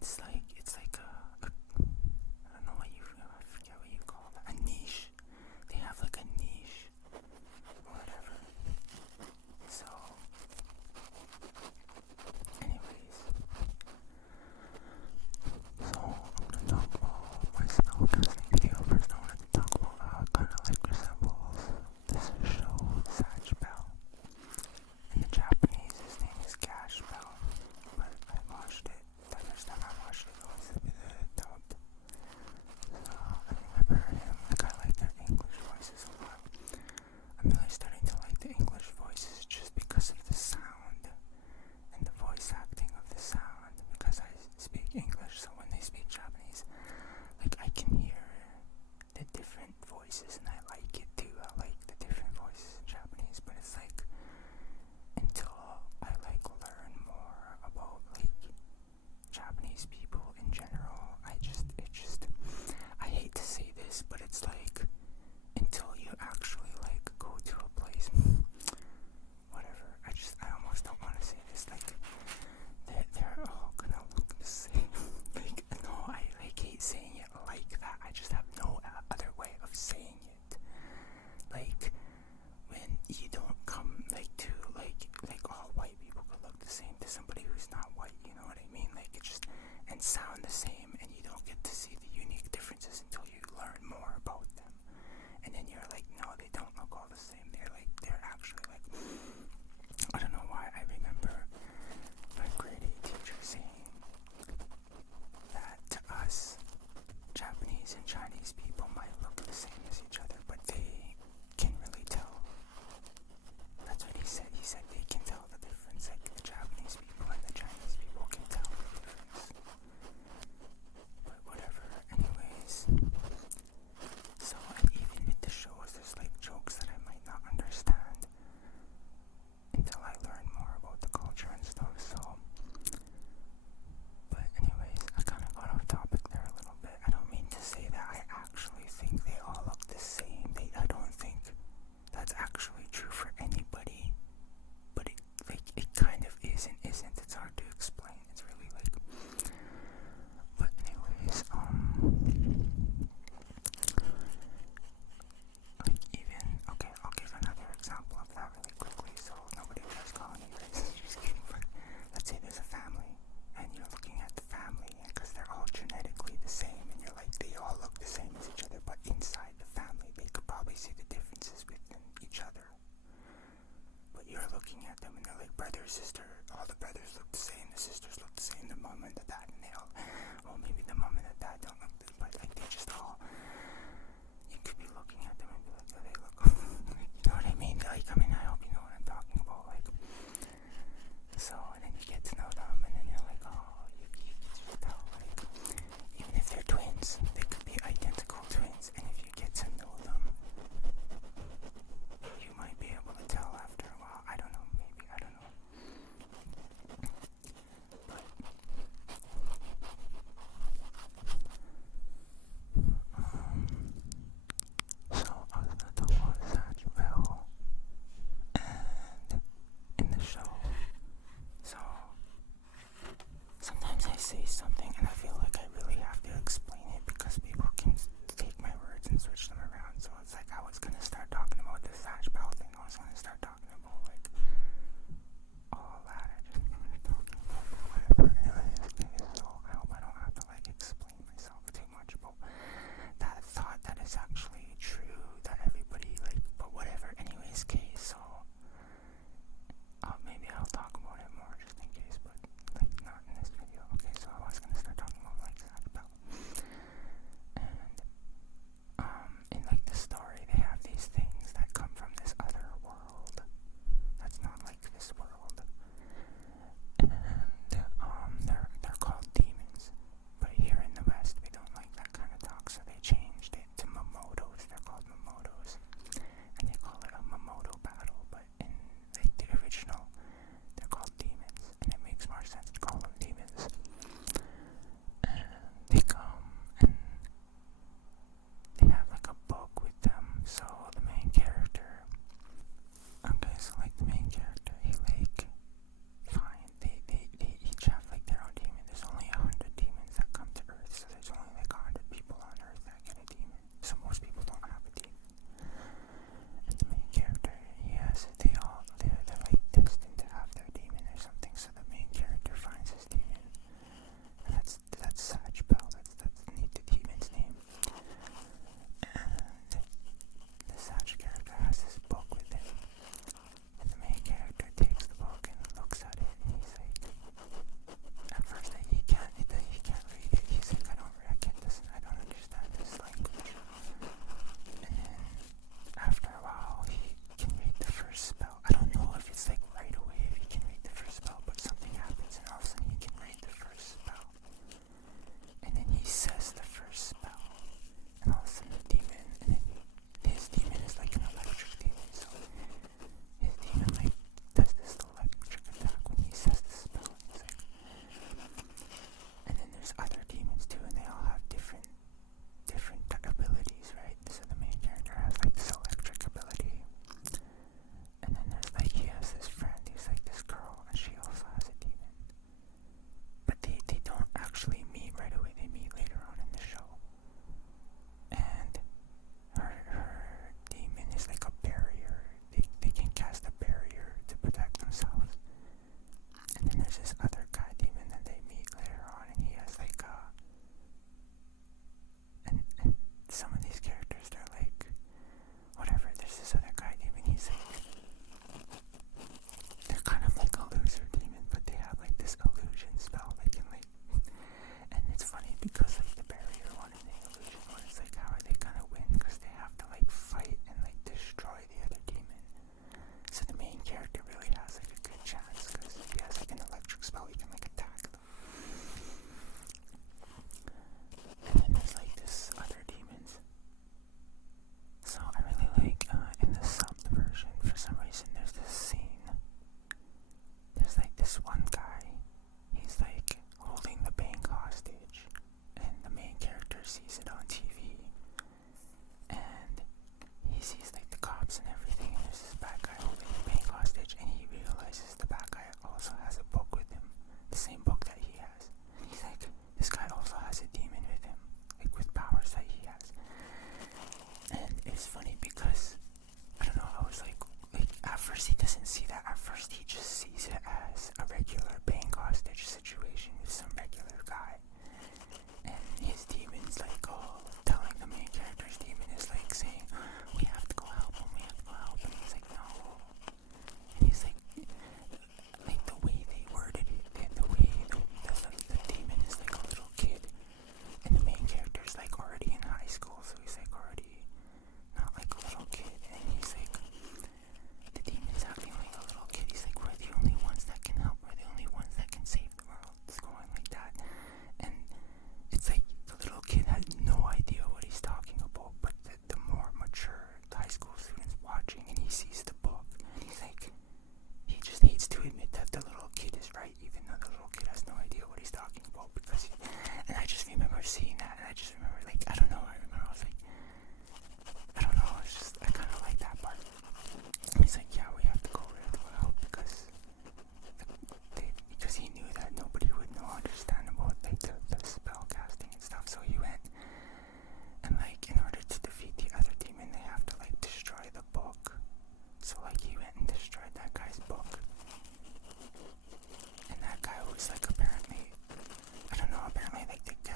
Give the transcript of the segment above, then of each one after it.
it's like a I don't know what I forget what you call it, a niche. They have like a niche or whatever. So, anyways, so I'm gonna talk about my spellcasting video. First, I want to talk about how it kind of like resembles this show, Sad Spell. In the Japanese, his name is Cash Bell, but I watched it. The first time I watched it,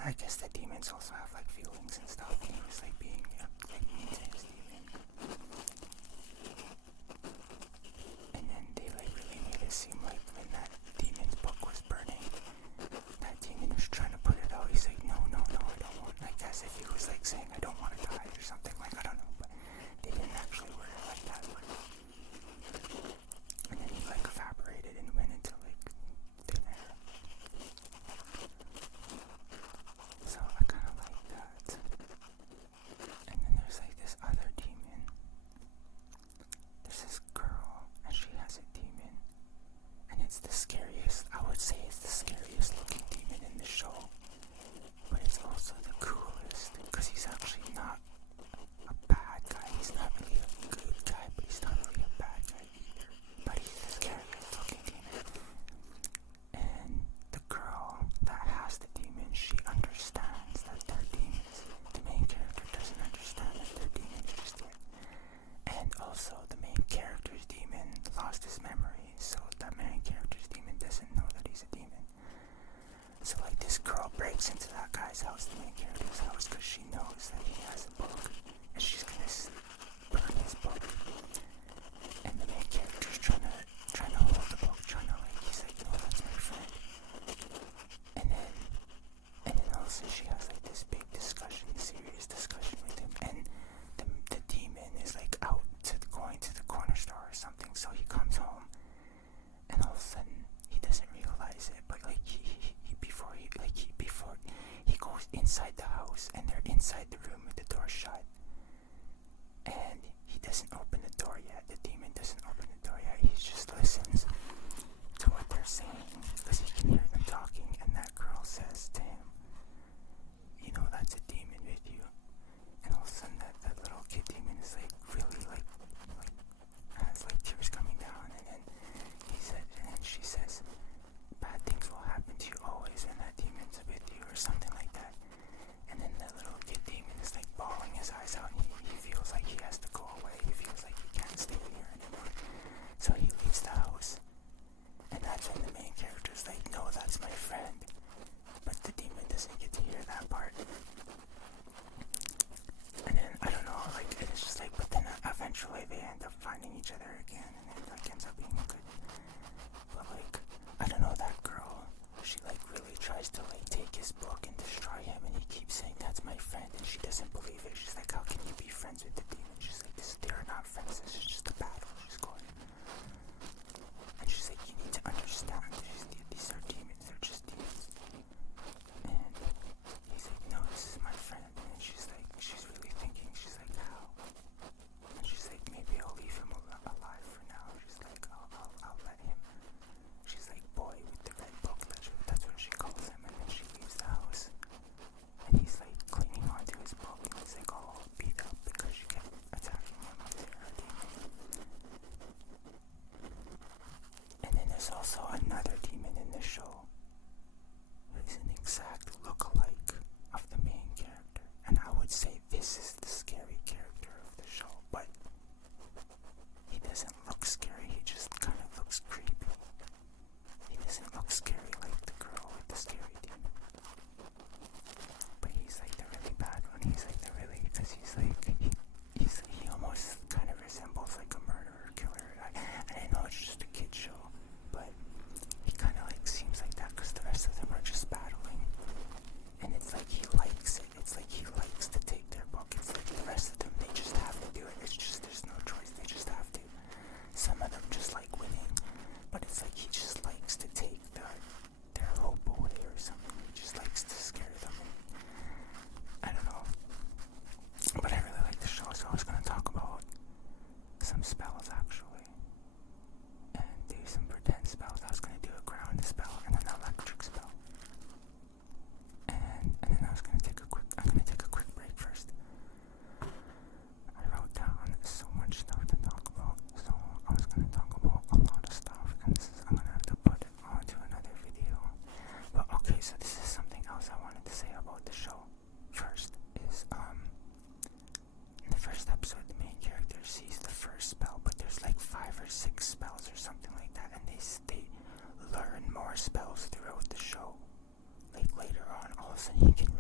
I guess the demons also have like feelings and stuff, and he was like being like mean to his demon. And then they like really made it seem like when that demon's book was burning, that demon was trying to put it out. He's like, no, I don't want, like as if he was like saying I don't want to die or something, like I don't know, but they didn't actually word it like that. And then he like evaporated and went into like thin air. So I kind of like that. And then there's like this other demon. There's this girl and she has a demon. And it's the scariest, I would say it's the scariest looking demon in the show. But it's also the coolest because he's actually not a bad guy. He's not really a good guy, but he's not really a bad guy either. But he's the scariest looking demon. And the girl that has the demon, she understands that they're demons. The main character doesn't understand that they're demons just yet. And also the main character's demon lost his memory, so that main character's demon doesn't know that he's a demon. So like this girl breaks into that guy's house, the main character's house, because she knows that he has a book, and she's gonna burn his book. And the main character's trying to hold the book, he's like, no, that's my friend. And then also she has like this big discussion, serious discussion with him, and the demon is like out going to the corner store or something, so he comes home, and all of a sudden he doesn't realize it, but like before he goes inside the house, and they're inside the room with the door shut, and he doesn't open the door yet. The demon doesn't open the door yet. He just listens to what they're saying because he can hear them talking, and that girl says to him, you know, that's a demon with you. And all of a sudden that little kid demon is like really like has like tears coming down, and then she says, bad things will happen to you always when that demon's with you, or something like that. And then the little kid demon is like bawling his eyes out, and he feels like he has to go away. He feels like he can't stay here anymore. So he leaves the house, and that's when the main character's like, no, that's my friend. But the demon doesn't get to hear that part. And then, I don't know, like, it's just like, but then eventually they end up finding each other again, and it like ends up being good. But like, I don't know, that girl, she like really tries to like take his book and destroy him, and he keeps saying, that's my friend, and she doesn't believe it. She's like, how can you be friends with the demon? She's like, they're not friends, this is just a battle. She's going, and she's like, you need to understand, these are demons, they're just demons. And he's like, no, this is my friend. And she's like, she's really thinking, she's like, how? And she's like, maybe I'll leave him alive for now. She's like, I'll let him. She's like, boy with the red book, that's what she calls him. And then she leaves the house, and he's like clinging onto his book, and he's like all beat up because she kept attacking him with her demon. And then there's also another demon in the show who is an exact look-alike of the main character, and I would say this is the scary character of the show, but he doesn't look scary, he just kind of looks creepy. He doesn't look scary like the girl with the scary demon, but he's like the really bad one. He's like the really, because he's like, he almost kind of resembles like a murderer, killer. And I know it's just a kid show, but he kind of like seems like that because the rest of them are just battling, and it's like he likes it. It's like he likes to take their book. It's like the rest of them, they just have to do it. It's just, there's no choice, they just have to. Some of them just like winning, but it's like he just likes to take their hope away or something. He just likes to scare them. And I don't know, but I really like the show, so I was going to talk about some spells actually, and do some pretend spells. I was going to do a ground spell and an electric spell, and then I'm going to take a quick break first. I wrote down so much stuff to talk about, so I was going to talk about a lot of stuff, and I'm going to have to put it onto another video. But okay, so this is something else I wanted to say about the show. First is, in the first episode, the main character sees the first spell, but there's like 5 or 6 spells or something like that, and they learn more spells throughout the show. Like later on, all of a sudden he can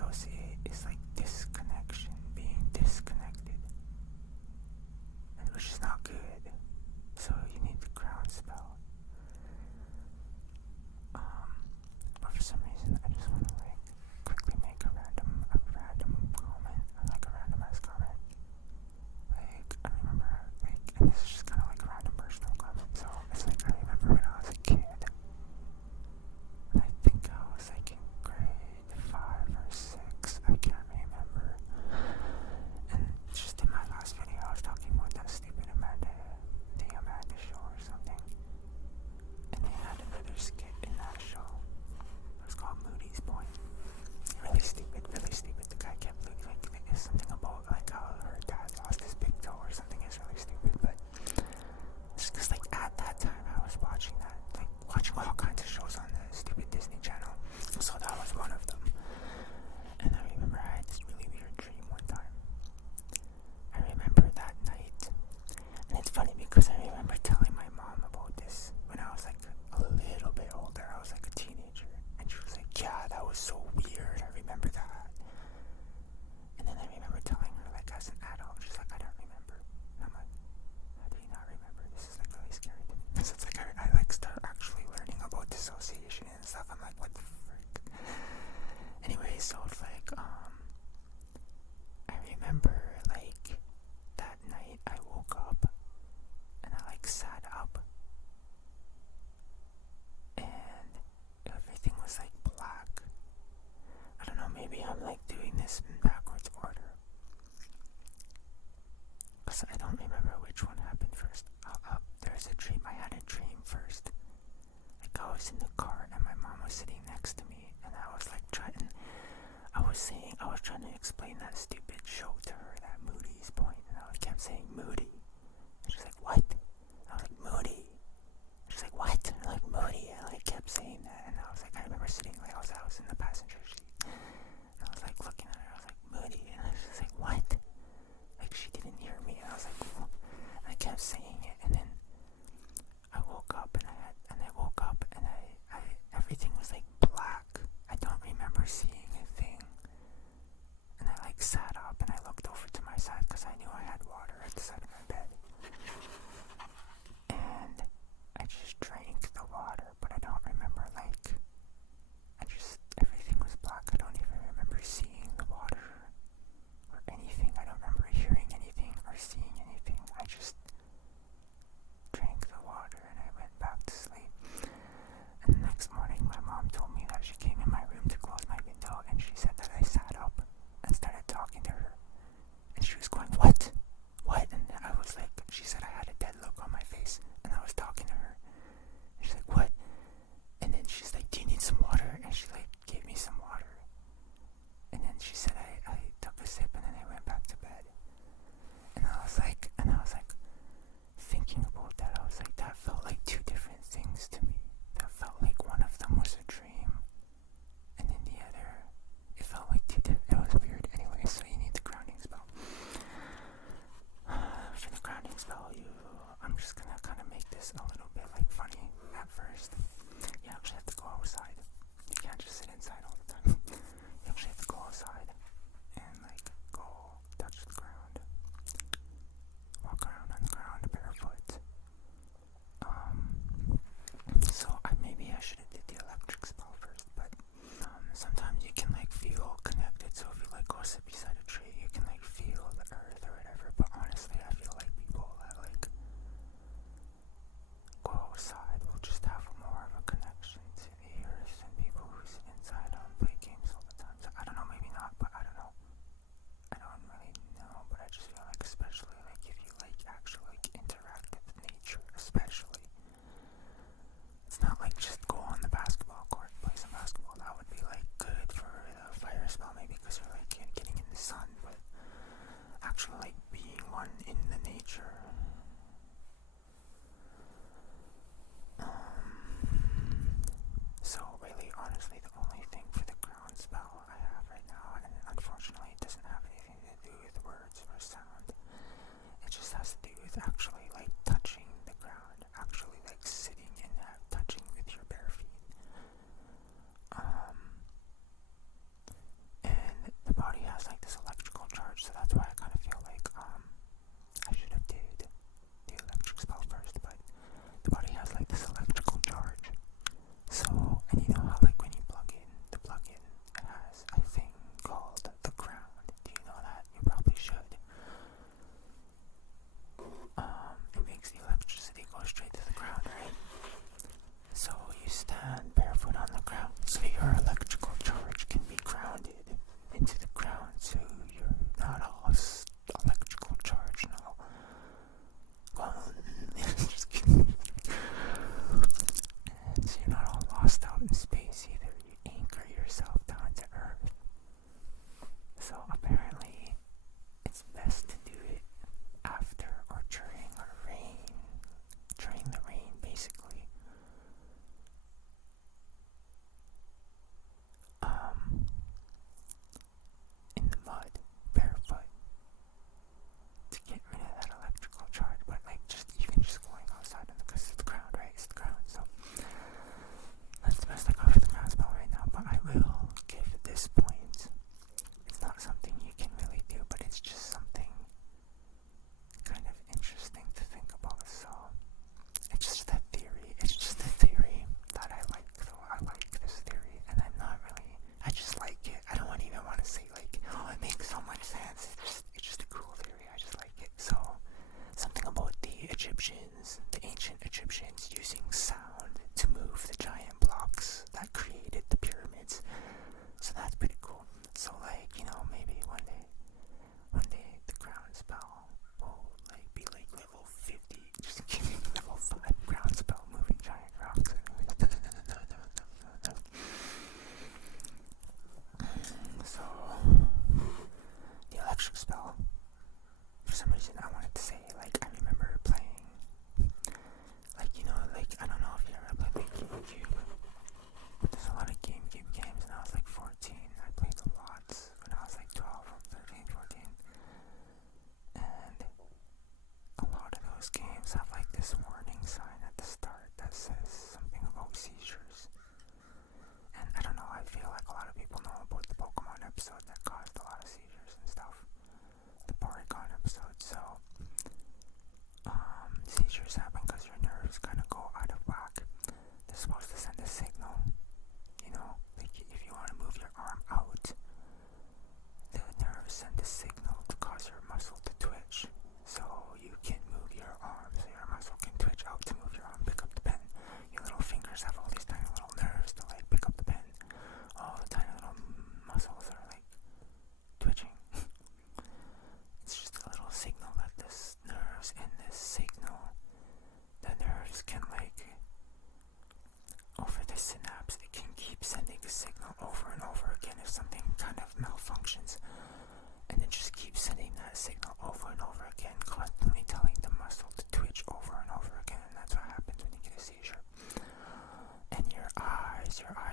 dissociate is like disconnection, being disconnected, and which is not good. So you need the ground spell. But for some reason, I just want to like quickly make a random comment, or like a random ass comment. Like I remember, like, and this is just kind of like a random personal comment. So it's like I remember when I was a kid, and I think I was like in grade 5 or 6. I can't remember. And just in my last video, I was talking about that stupid the Amanda show or something. And they had another skit in that show. It was called Moody's Point. Really stupid, really stupid. The guy kept looking like it's something about like how her dad lost his big toe or something. It's really stupid, but it's just like at that time I was watching that, like watching all kinds of shows on the stupid Disney Channel. So that was one of them. And I remember I had this really weird dream one time. I remember that night, and it's funny because I remember telling my mom about this when I was like a little bit older. I was like a teenager, and she was like, yeah, that was so weird, I remember that. And then I remember telling her like as an adult, she's like, I don't remember. And I'm like, how do you not remember? This is like really scary to me. Because it's like I like start actually learning about dissociation and stuff. I'm like, what the frick? Anyway, so it's like I remember like that night I woke up and I like sat up and everything was like black. I don't know, maybe I'm like doing this in backwards order, because I don't remember which one happened first. There's a dream. I had a dream first. Like I was in the car and my mom was sitting next to me, and I was like I was trying to explain that stupid show to her, that Moody's Point, and I kept saying Moody. And she's like, what? And I was like, Moody. And she's like, what? And I'm like, Moody. And I kept saying that, and I was like, I remember sitting, like I was in the passenger seat, and I was like looking at her, I was like, Moody, and I was just like, what? Like she didn't hear me, and I was like, oh. And I kept saying it, and then I woke up, and everything was like black. I don't remember seeing a thing. And I like sat up and I looked over to my side because I knew I had water at the side of my bed. And I just drank the water, but I don't remember everything was black. I don't even remember seeing the water or anything. I don't remember hearing anything or seeing anything. I just drank the water and I went back to sleep. And the next morning my mom told me that she came in my room to close my window, and she said that I sat up and started talking to her, and she was going, what? And I was like, she said I had a dead look on my face, and I was talking to her, and she's like, what? And then she's like, do you need some water? And she like gave me some water, and then she said I took a sip, and then I went back to bed. And I was like thinking about that, I was like, that felt like two different things to me. That felt like one of them was a dream, and then the other, it felt like two different. It was weird. Anyway, so you need the grounding spell. For the grounding spell, I'm just gonna kind of make this a little bit like funny at first. You actually have to go outside. You can't just sit inside all the time. You actually have to go outside and like go touch the ground, walk around on the ground barefoot. So maybe I should have did the electric spell first, but sometimes you can like feel connected. So if you like go sit beside a tree, you can like feel the earth or whatever. But honestly, I feel like people that like go outside will just have more of a connection to the earth than people who sit inside and play games all the time. So I don't know, maybe not, but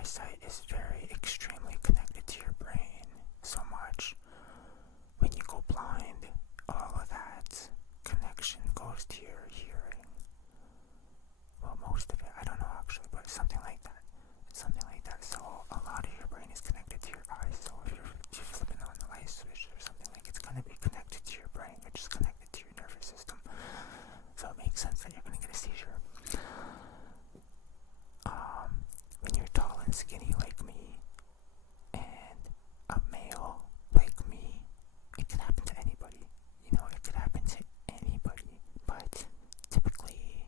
eyesight is very extremely connected to your brain so much. When you go blind, all of that connection goes to your hearing. Well, most of it, I don't know actually, but something like that. Something like that. So a lot of your brain is connected to your eyes. So if you're flipping on the light switch or something, like it's gonna be connected to your brain, which is connected to your nervous system. So it makes sense that you're gonna get a seizure. When you're tall and skinny like me, and a male like me, it can happen to anybody. You know, it could happen to anybody. But typically,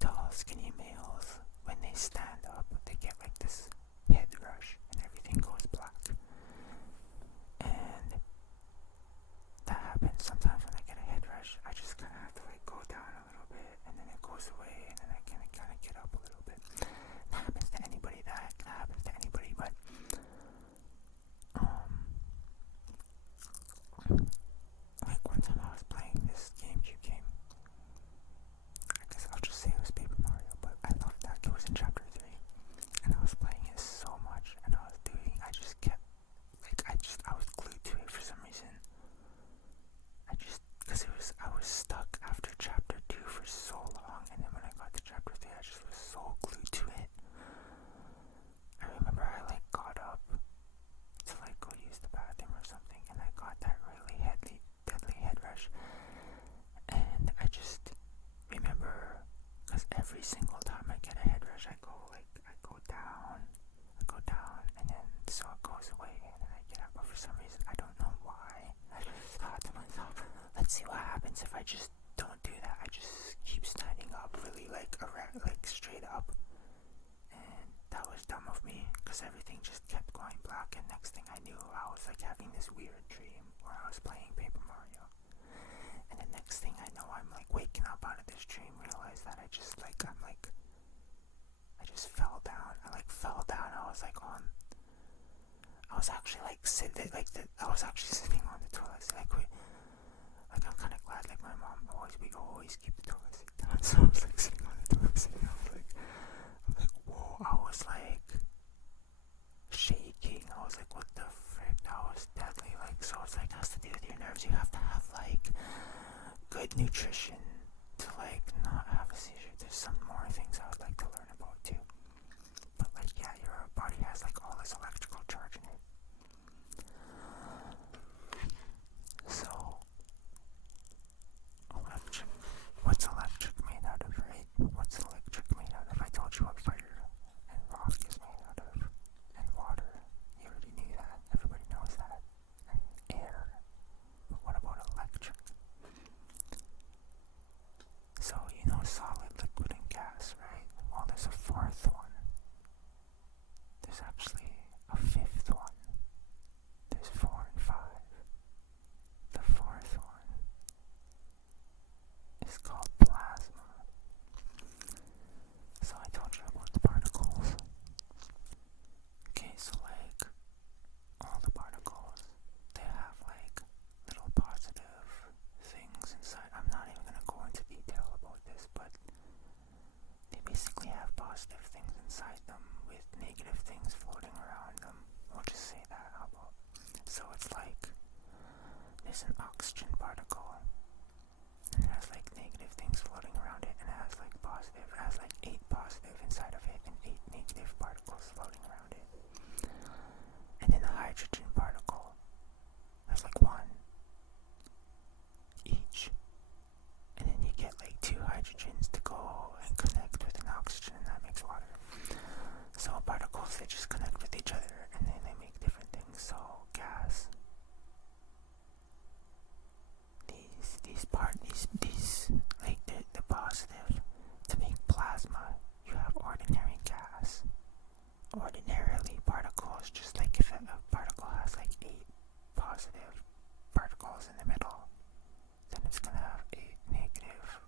tall, skinny males, when they stand up, they get like this head rush and everything goes black. And that happens sometimes when I get a head rush. I just kind of have to like go down a little bit and then it goes away and then I can kind of get up a little bit. That happens to anybody. That happens to anybody. But like one time I was playing this GameCube game. I guess I'll just say it was Paper Mario, but I loved that. It was in chapter 3 and I was playing it so much and I just kept I was glued to it for some reason. Because I was stuck after chapter 2 for so long, and then when I got to chapter 3, I just was so glued to it. I remember I like got up to like go use the bathroom or something, and I got that really deadly head rush. And I just remember, because every single time I get a head rush, I go down, and then so it goes away, and then I get up. But for some reason, I don't know why. I just thought to myself, let's see what happens if I just don't do that. I just keep standing up really like straight up. And that was dumb of me, because everything just kept going black, and next thing I knew, I was like having this weird dream where I was playing Paper Mario. And the next thing I know, I'm like waking up out of this dream, realize that I just fell down. I fell down. I was actually I was actually sitting on the toilet seat. I'm kind of glad, like my mom we always keep the toilet seat down. So I was like sitting on the toilet seat and I was like, whoa, I was like shaking. I was like, what the frick? That was deadly. Like, so it's like, has to do with your nerves. You have to have like good nutrition to like not have a seizure. There's some more things I would like to learn about too. But like, yeah, your body has like all this electrical charge in it. So, what's electric made out of, right? What's electric made out of? I told you what fire and rock is made out of. And water. You already knew that. Everybody knows that. And air. But what about electric? So, you know solid, liquid, and gas, right? Well, there's a fourth one. There's actually a fifth one. There's 4 and 5. The fourth one is called plasma. So I told you about the particles. Okay, so like all the particles, they have like little positive things inside. I'm not even going to go into detail about this, but they basically have positive things inside them with negative things floating around them. We'll just say that. How about? So it's like there's an oxygen particle and it has like negative things floating around it, and it has like positive. It has like 8 positive inside of it and 8 negative particles floating around it. And then the hydrogen particle has like 1 each. And then you get like 2 hydrogens to go and connect with an oxygen, and that makes water. So particles, they just connect with each other and then they make different things. So gas, these like the positive, to make plasma, you have ordinary gas. Ordinarily, particles, just like if a particle has like 8 positive particles in the middle, then it's gonna have 8 negative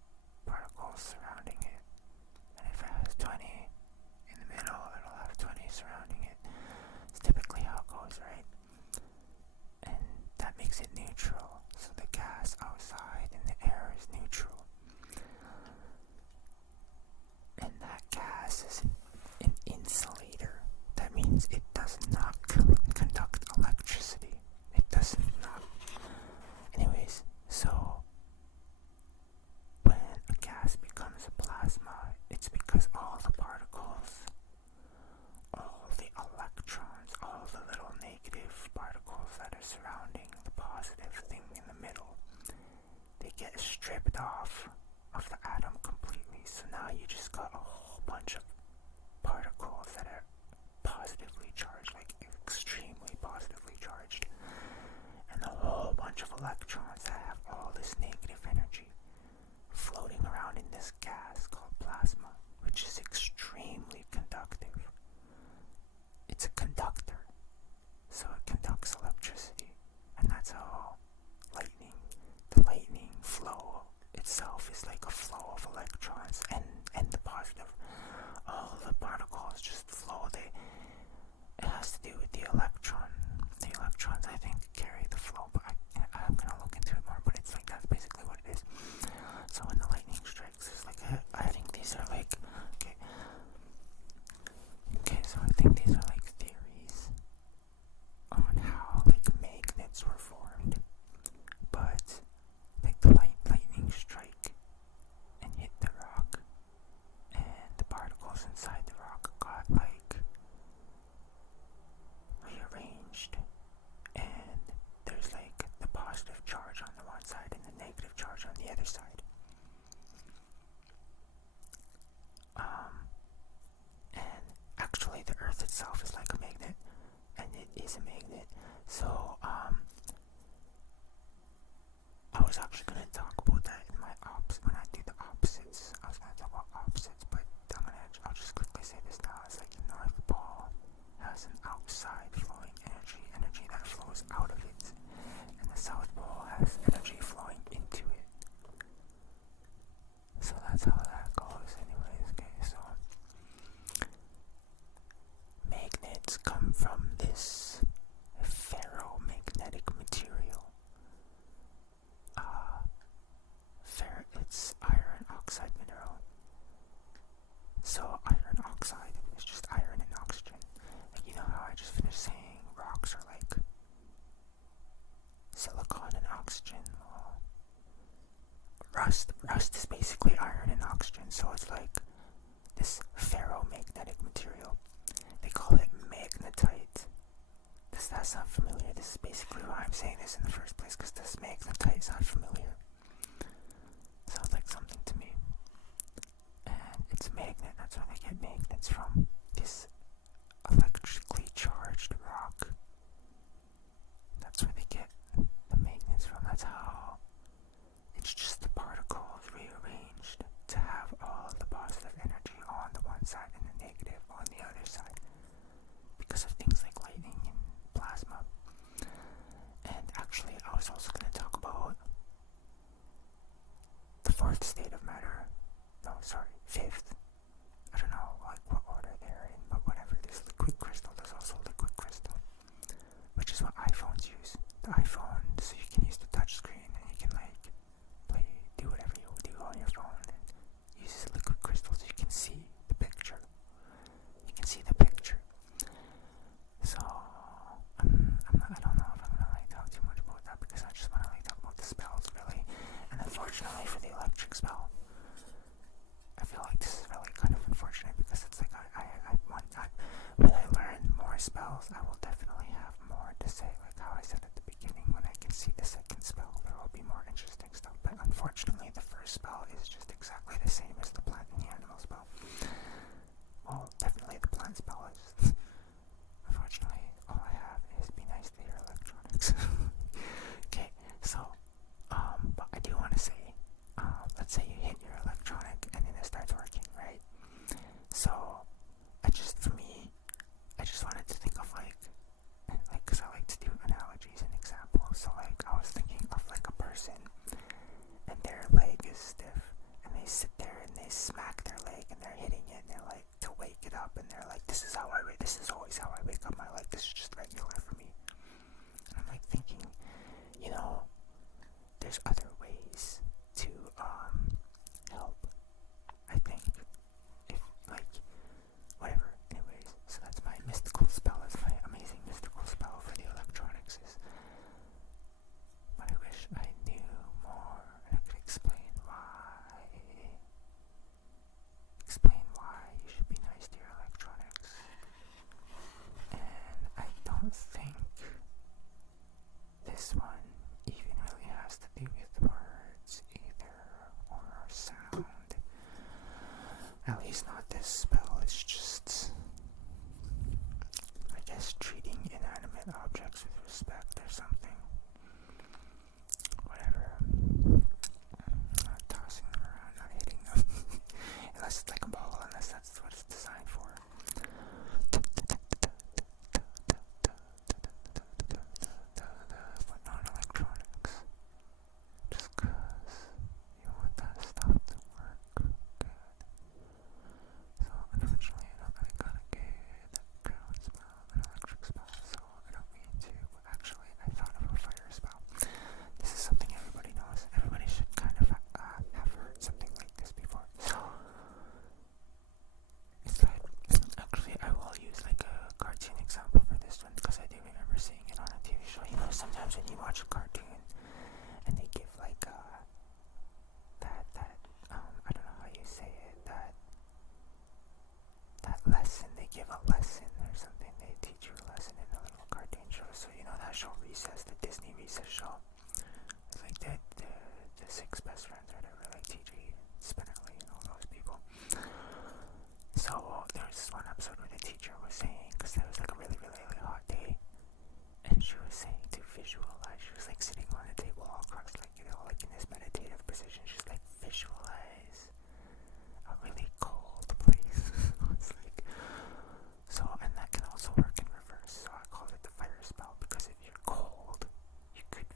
particles surrounding it. And if it has 20 in the middle, it'll have 20 surrounding it. It's typically how it goes, right? And that makes it neutral. So the gas outside and the air is neutral. And that gas is an insulator. that's not familiar, this is basically why I'm saying this in the first place, because this magnetite is not familiar. Sounds like something to me. And it's a magnet, that's where they get magnets from. This electrically charged rock. That's where they get the magnets from. That's how it's just the particles rearranged to have all the positive energy on the one side and the negative on the other side, because of things like lightning and plasma. And actually, I was also going to talk about the fourth state of matter. No, sorry, fifth. I don't know like what order they're in, but whatever. There's liquid crystal. There's also liquid crystal, which is what iPhones use. The iPhone, so you can use the touch screen and you can like do whatever you do on your phone, and uses liquid crystal so you can see the picture. You can see the picture. So I don't know if I'm gonna like talk too much about that, because I just want to like talk about the spells really. And unfortunately for the electric spell, I feel like this is really kind of unfortunate, because it's like when I learn more spells, I will definitely have more to say. Like how I said at the beginning, when I can see the second spell, there will be more interesting stuff. But unfortunately, the first spell is just exactly the same as the plant and the animal spell. Well, definitely the plant spell is. Unfortunately, all I have is be nice to your electronics. Okay, so, but I do want to say, let's say you hit your electronic and then it starts working, right? So, for me, I just wanted to think of like, because I like to do analogies and examples. So like, I was thinking of like a person and their leg is stiff and they sit there and they smack their leg and they're hitting it and they're like to wake it up, and they're like, this is always how I wake up my leg. This is just regular for me. And I'm like thinking, you know, there's other ways to help. I think if like whatever. Anyways, so that's my mystical spell. That's my amazing mystical spell for the electronics. But I wish I knew more and I could explain why you should be nice to your electronics. And I don't think this one even really has to do with words either, or sound. At least not this spell. It's just, I guess, treating inanimate objects with respect or something. Whatever. Not tossing them around, not hitting them. Unless it's like a ball, unless that's what it's designed for. But not electronics. Just 'cause you want that stuff to work good. So unfortunately, I don't really got a good ground spell, an electric spell, so I don't mean to. But actually, I thought of a fire spell. This is something everybody knows. Everybody should kind of have heard something like this before. So it's like, actually, I will use like a cartoon example for this one, because I do remember seeing it on a TV show. You know, sometimes when you watch a cartoon and they give like I don't know how you say it, that lesson, they give a lesson or something, they teach you a lesson in a little cartoon show. So you know that show Recess, the Disney Recess show? It's like the six best friends or whatever, like TJ, Spinnerly, and all those people. So there was this one episode where the teacher was saying, because it was like a really, really, really hot day, and she was saying to visualize, she was like sitting on a table all crossed, like, you know, like in this meditative position. She's like, visualize a really cold place. It's like, so, and that can also work in reverse. So I call it the fire spell, because if you're cold, you could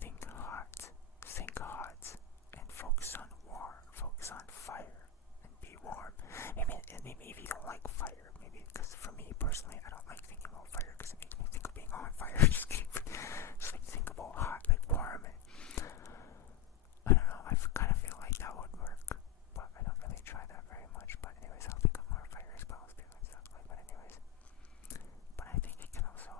think hot, and focus on fire and be warm. Maybe if you don't like fire, maybe, because for me personally, I don't like thinking about fire because it makes me think of being on fire. Just like think about hot, like warm, and I don't know. I kind of feel like that would work, but I don't really try that very much. But anyways, I'll think of more fire spells too and stuff like. But anyways, but I think it can also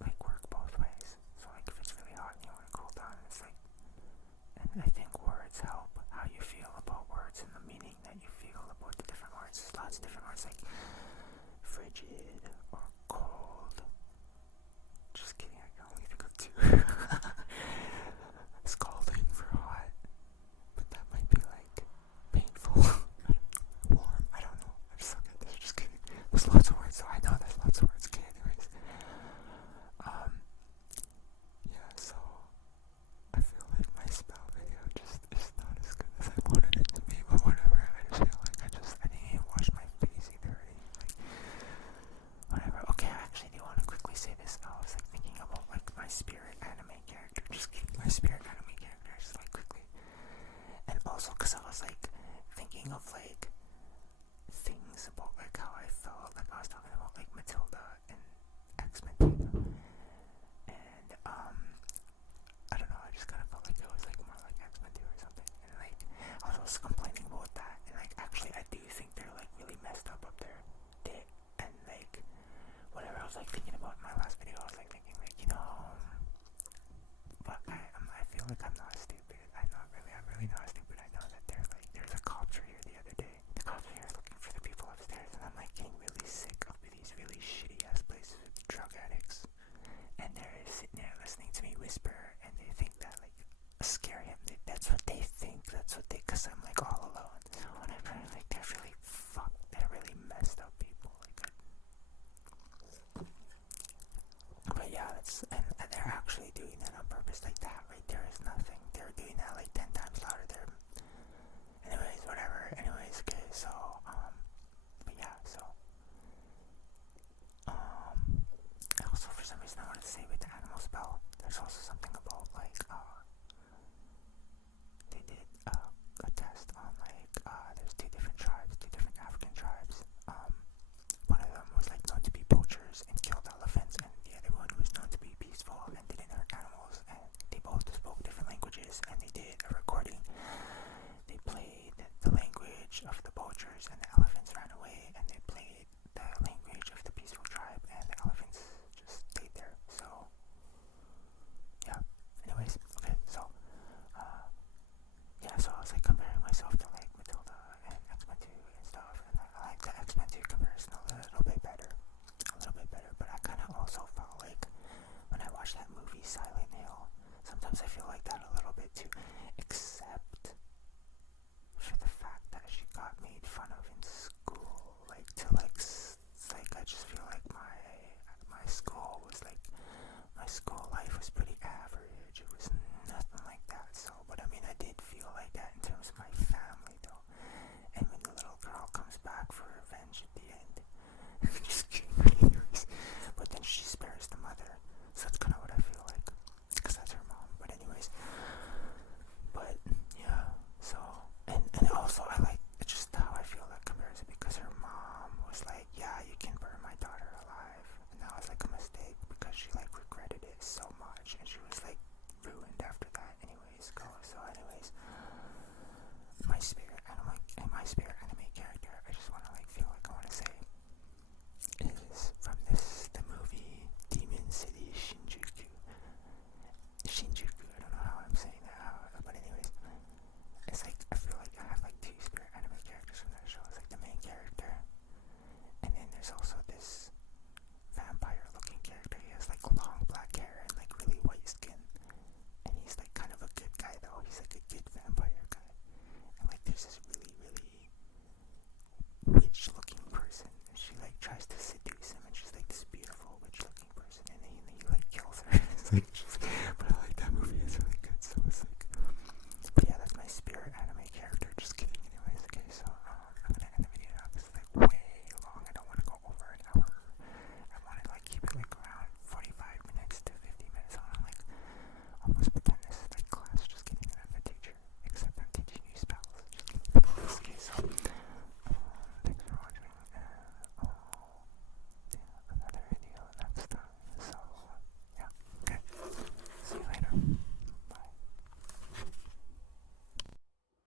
like work both ways. So like if it's really hot and you want to cool down, it's like, and I think words help how you feel about words and the meaning that you feel about the different words. There's lots of different words like frigid or cold. Just too.